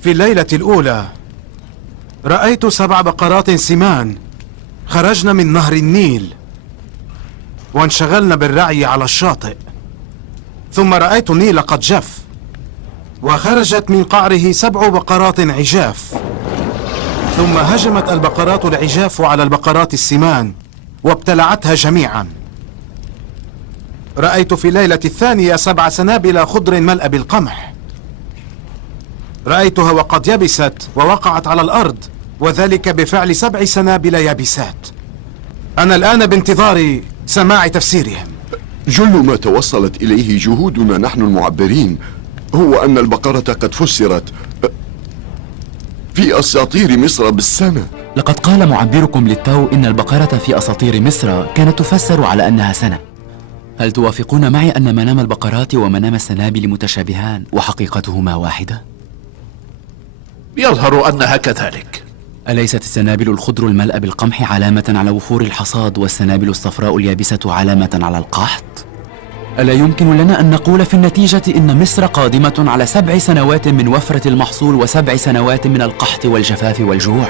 في الليلة الأولى رأيت 7 بقرات سمان خرجن من نهر النيل وانشغلن بالرعي على الشاطئ، ثم رأيت النيل قد جف وخرجت من قعره 7 بقرات عجاف، ثم هجمت البقرات العجاف على البقرات السمان وابتلعتها جميعا. رأيت في الليلة الثانية 7 سنابل خضر ملأ بالقمح، رأيتها وقد يبست ووقعت على الأرض، وذلك بفعل 7 سنابل يابسات. أنا الآن بانتظار سماع تفسيرهم. جل ما توصلت إليه جهودنا نحن المعبرين هو أن البقرة قد فسرت في أساطير مصر بالسنة. لقد قال معبركم للتو إن البقرة في أساطير مصر كانت تفسر على أنها سنة. هل توافقون معي أن منام البقرات ومنام السنابل متشابهان وحقيقتهما واحدة؟ يظهر أنها كذلك. أليست السنابل الخضر الملأ بالقمح علامة على وفور الحصاد، والسنابل الصفراء اليابسة علامة على القحط؟ ألا يمكن لنا أن نقول في النتيجة إن مصر قادمة على 7 سنوات من وفرة المحصول و7 سنوات من القحط والجفاف والجوع؟